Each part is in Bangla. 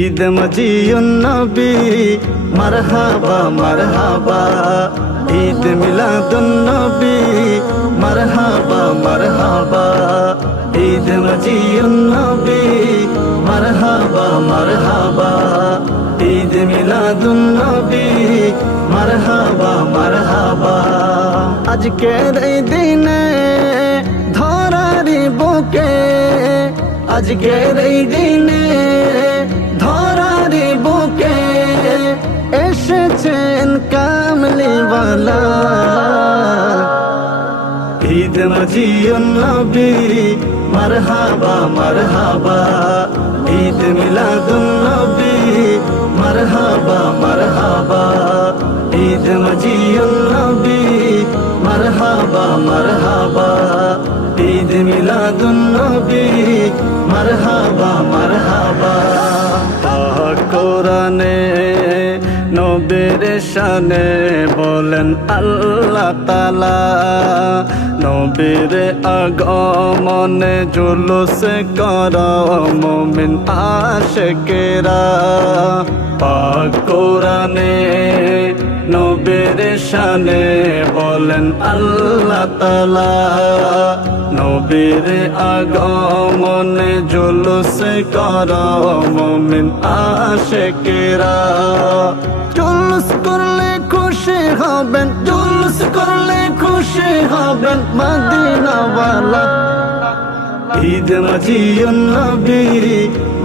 ঈদ মজিয়ুন নবী মারহাবা মারহাবা, ঈদ মিলাদুন নবী মারহাবা মারহাবা, ঈদ মজিয়ুন নবী মারহাবা মারহাবা, ঈদ মিলাদুন নবী মারহাবা মারহাবা। আজকের এই দিনে ধরারি বুকে, আজকের এই দিনে ধরারি বুকে এসেছেন কামলিওয়ালা। ঈদ মজিয়ুন নবী মারহাবা মারহাবা, ঈদ মিলাদুন নবী মারহাবা মারহাবা, ঈদ মজিয়ুন নবী মারহাবা মারহাবা, ঈদ মিলাদুন নবী মারহাবা মারহাবা। কোরআনে নবীর শানে বলেন আল্লাহ তাআলা, নবীর আগমনে জুলুস কর মুমিন আশিকেরা। পাক কোরআনে নবীর শানে বলেন আল্লাহ তাআলা, নবীর আগমনে জুলুস কর মুমিন আশিকেরা। জুলুস করলে খুশি হবেন, জুলুস করলে খুশি হবেন মদিনাওয়ালা। ঈদ মজিয়ুন নবী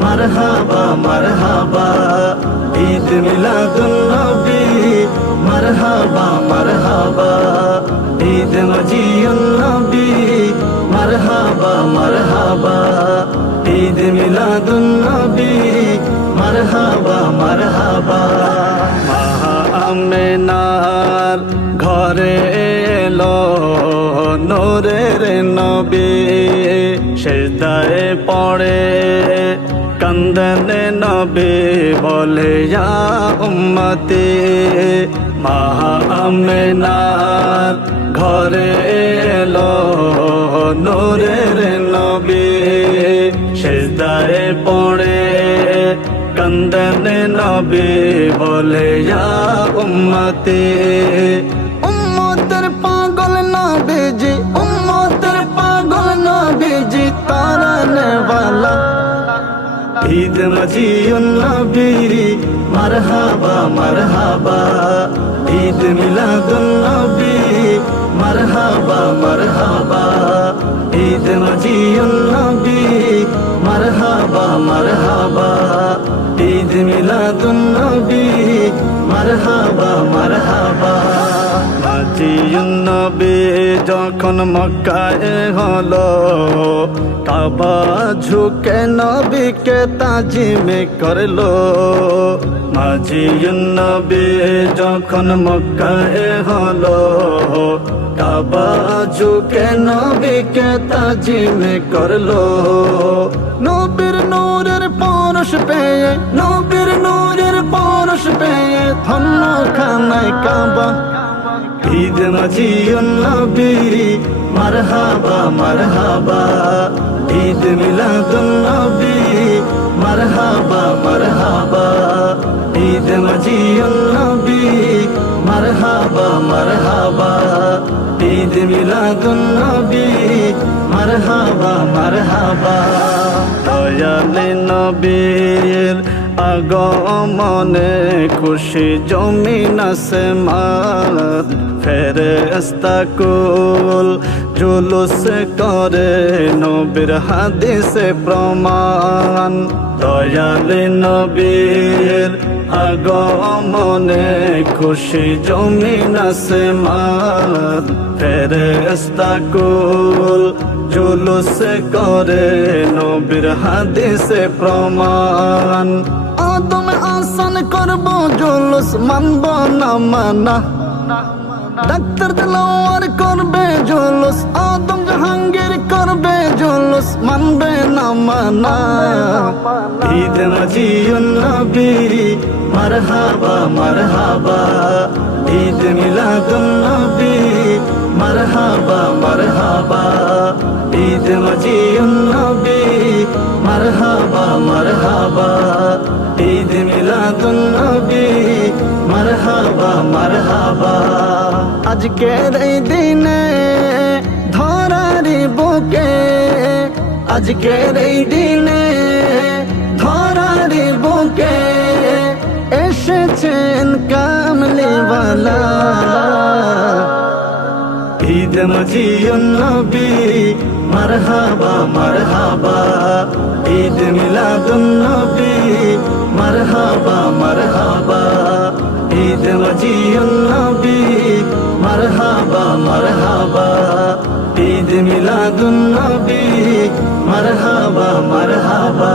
মারহাবা মারহাবা, ঈদ মিলাদুন নবী মারহাবা মারহাবা, ঈদ মজিয়ুন নবী মারহাবা মারহাবা, ঈদ মিলাদুন নবী মারহাবা মারহাবা। মা আমেনার ঘরে এলো নূরের নবী, সিজদায় পড়ে কান্দেন নবী বলে ইয়া উম্মতি। মা আমেনার ঘরে এলো নূরের নবী, সিজদায় পড়ে কান্দেন নবী বলে ইয়া উম্মতি। উম্মতের পাগল নবীজি, উম্মতের পাগল নবীজি তারানে ওয়ালা। ঈদ মজিয়ুন নবী মারহাবা মারহাবা, ঈদ মিলাদুন নবী মারহাবা মারহাবা, ঈদ মজিয়ুন নবী মারহাবা মারহাবা, ঈদ মিলাদুন নবী মারহাবা মারহাবা। মজিয়ুন নবী যখন মক্কায় হলো, কাবা ঝুঁকে নবীকে তাজিম করলো। মজিয়ুন নবী যখন মক্কায় হলো, কাবা ঝুঁকে নবীকে তাজিম করলো। নবীর নূরের পরশ পেয়ে, নবীর নূরের পরশ পেয়ে ধন্য খানায় কাবা। ঈদ মজিয়ুন নবী মারহাবা মারহাবা, ঈদ মিলাদুন নবী মারহাবা মারহাবা, ঈদ মজিয়ুন নবী মারহাবা মারহাবা, ঈদ মিলাদুন নবী মারহাবা মারহাবা। দয়ালে নবীর আগমনে খুশি জমিন আসমান, ফেরেশতা কুল জুলুস করে নবীর হাদিসে প্রমাণ। দয়ালে নবীর আগমনে খুশি জমিন আসমান, ফেরেশতা কুল জুলুস করে নবীর হাদিসে প্রমাণ। আদম আসান করব জুলুস মানব না মানা, ডাক্তার দিলওয়ার করবে জুলুস, আদম জাহাঙ্গীর করবে জুলুস মানবে না মানা। ঈদ মজিয়ুন নবী মারহাবা মারহাবা, ঈদ মিলাদুন নবী মারহাবা মারহাবা, ঈদ মজিয়ুন নবী মারহাবা মারহাবা, মারহাবা। আজকের এই দিনে ধরারি বুকে, আজকের এই দিনে ধরারি বুকে এসেছেন কামলিওয়ালা। ঈদ মজিয়ুন নবী মারহাবা মারহাবা, ঈদ মিলাদুন নবী মারহাবা মারহাবা, ঈদ মজিয়ুন নবী মারহাবা মারহাবা, ঈদ মিলাদুন নবী মারহাবা মারহাবা।